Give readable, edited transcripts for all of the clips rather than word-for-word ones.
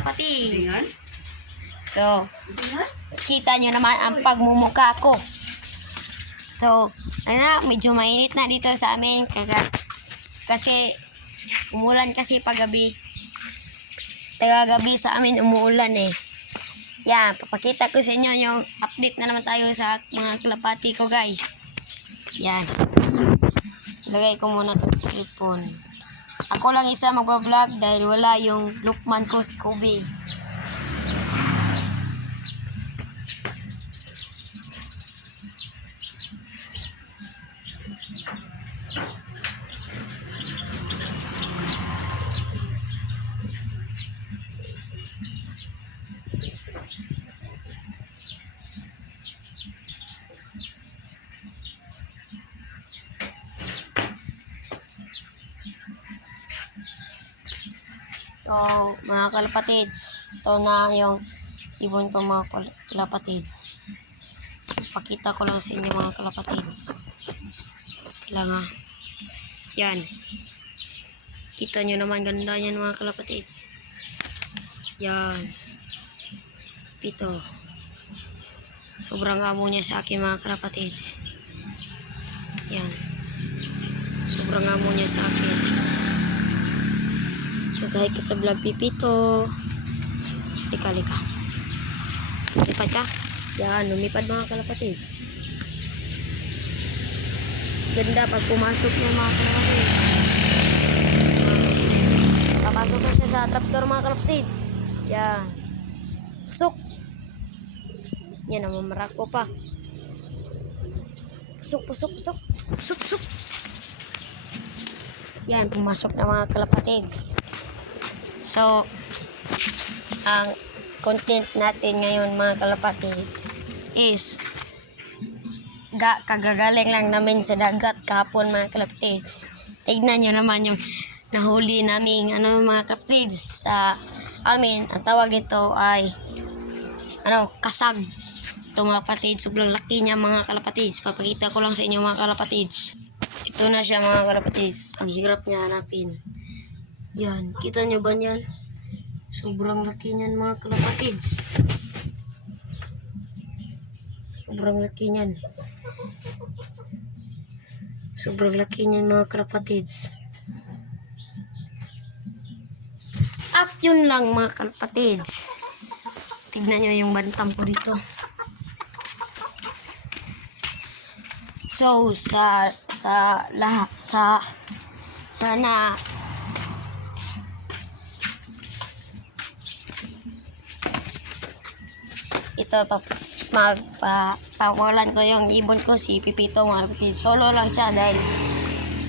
kalapati. So, kita nyo naman ang pagmumuka ko. So, medyo mainit na dito sa amin. Kasi, umulan kasi paggabi. Tagagabi sa amin umuulan eh. Yan, papakita ko sa inyo yung update na naman tayo sa mga kalapati ko guys. Yan. Lagay ko muna itong cellphone. Ako lang isa magbablog dahil wala yung Lukman ko si Kobe. So, mga kalapatids, ito na yung ibon ko mga kalapatids. Pakita ko lang sa inyo mga kalapatids. Kailangan. Yan. Kita nyo naman ganda yan mga kalapatids. Yan. Pito. Sobrang amo niya sa akin mga kalapatids. Yan. Sobrang amo niya sa akin. Nagahit ka sa vlog Pipito. Lika. Lumipad ka. Yan, lumipad mga kalapatid. Ganda pag pumasok niya mga kalapatid. Papasok na siya sa trapdoor mga kalapatid. Yan. Pasok. Yan, namamarak ko pa. Pasok. Yan, pumasok na mga kalapatids. So, ang content natin ngayon mga kalapatid is kagagaling lang namin sa dagat kahapon mga kalapatids. Tignan nyo naman yung nahuli namin mga kalapatids sa amin. Ang tawag nito ay kasag. Ito mga kalapatids, sobrang laki niya mga kalapatids. Papakita ko lang sa inyo mga kalapatids. Ito na siya mga kalapatids. Ang hirap niya hanapin. Yan, kita nyo ba yan? Sobrang laki niyan mga kalapatids. Sobrang laki niyan mga kalapatids. At yun lang mga kalapatids. Tignan nyo yung bantam ko dito. So, sana ito pawalan ko yung ibon ko si Pipito mga kapatid. Solo lang siya dahil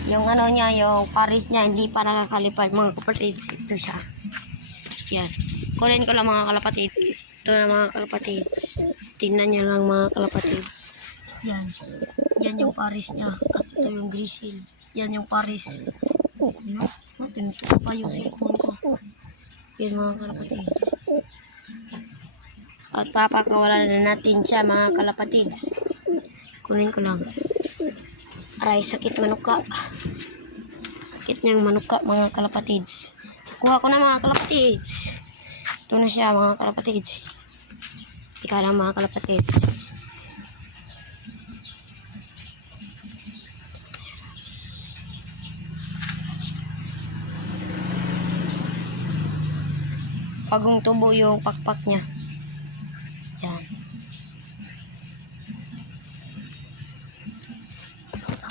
yung yung paris niya hindi pa nakakalipad mga kapatid. Ito siya. Yan. Kunin ko lang mga kalapatid. Ito na mga kalapatid. Tingnan niyo lang mga kalapatid. Yan. Yan yung paris niya. At ito yung grisil. Yan yung paris. Tinutuko pa yung cellphone ko. Yan mga kalapatid. At papakawalan na natin siya mga kalapatids. Kunin ko lang. Aray, sakit manuka. Sakit niyang manuka mga kalapatids. Kuha ko na mga kalapatids. Ito na siya mga kalapatids. Ika lang mga kalapatids. Pagong tubo yung pakpak niya. Yan.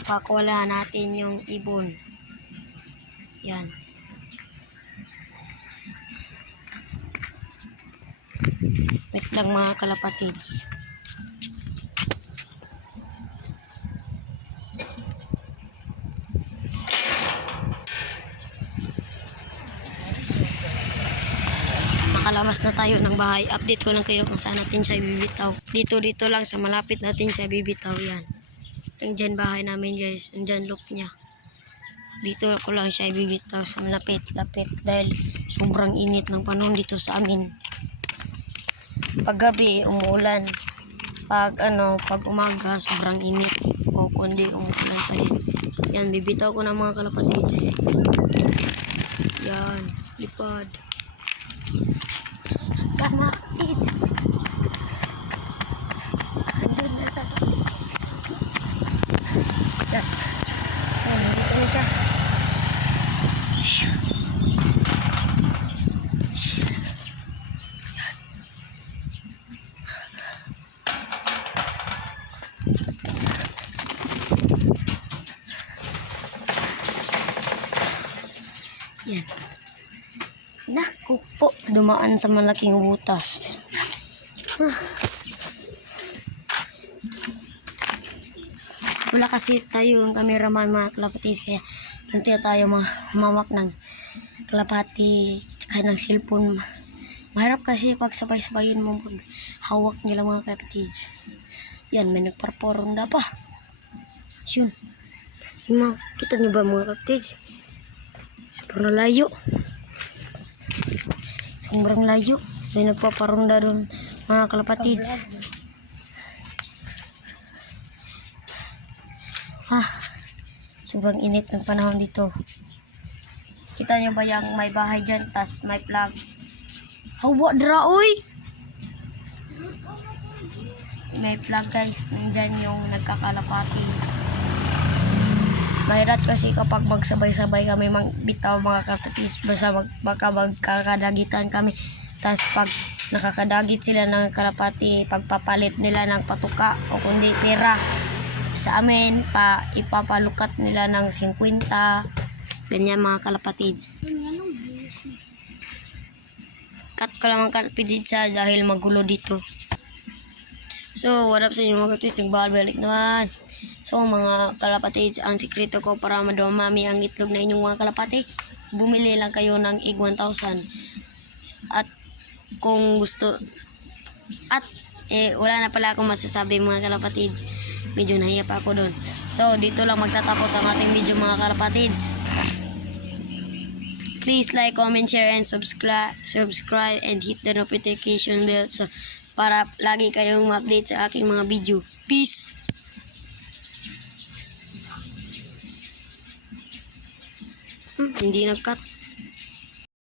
Papakawala natin yung ibon. Yan. Wait lang mga kalapatids. Nakalabas na tayo ng bahay. Update ko lang kayo kung saan natin siya ibibitaw. Dito lang sa malapit natin siya bibitaw. Yan. Nandyan bahay namin guys. Nandyan loop niya. Dito ko lang siya ibibitaw sa malapit dahil sobrang init ng panahon dito sa amin. Pag gabi umuulan. Pag umaga sobrang init. O kundi umuulan pa rin. Yan, bibitaw ko na mga kalapatids. Yan, lipad. Yan mga kapatids. Andun na ito. Yan. Ayan, dito na siya. Yan. Naku po, dumaan sa malaking butas. Wala kasi tayo ang cameraman mga kalapatids, kaya ganito tayo humawak ng kalapati tsaka ng cellphone. Mahirap kasi pag sabay-sabayin mo maghawak nila mga kalapatids. Yan, may nagparporonda pa. Yun. Kita niyo ba mga kalapatids? Sobrang layo. Sobrang layo. May nagpaparonda doon mga kalapatids. Sobrang init ng panahon dito. Kita nyo ba yung may bahay dyan, tas may plug? Hawa dra, oy! May plug guys, nandyan yung nagkakalapati. Mahirap kasi kapag magsabay-sabay kami bitaw mga kalapatids, baka magkakadagitan kami. Tas pag nakakadagit sila ng kalapati, pagpapalit nila ng patuka o kundi pera sa amin, ipapalukat nila ng 50. Ganyan mga kalapatids. Cut ko lang mga kalapatids dahil magulo dito. So, what up sa inyo mga kalapatids? Nagbalik naman. So, mga kalapatids, ang sikreto ko para madumami ang itlog na inyong mga kalapati, bumili lang kayo ng egg 1,000. At kung gusto, wala na pala akong masasabi mga kalapatids. Medyo nahiya pa ako doon. So, dito lang magtatapos ang ating video mga kalapatids. Please like, comment, share, and subscribe and hit the notification bell so para lagi kayong ma-update sa aking mga video. Peace! Hindi nag-cut.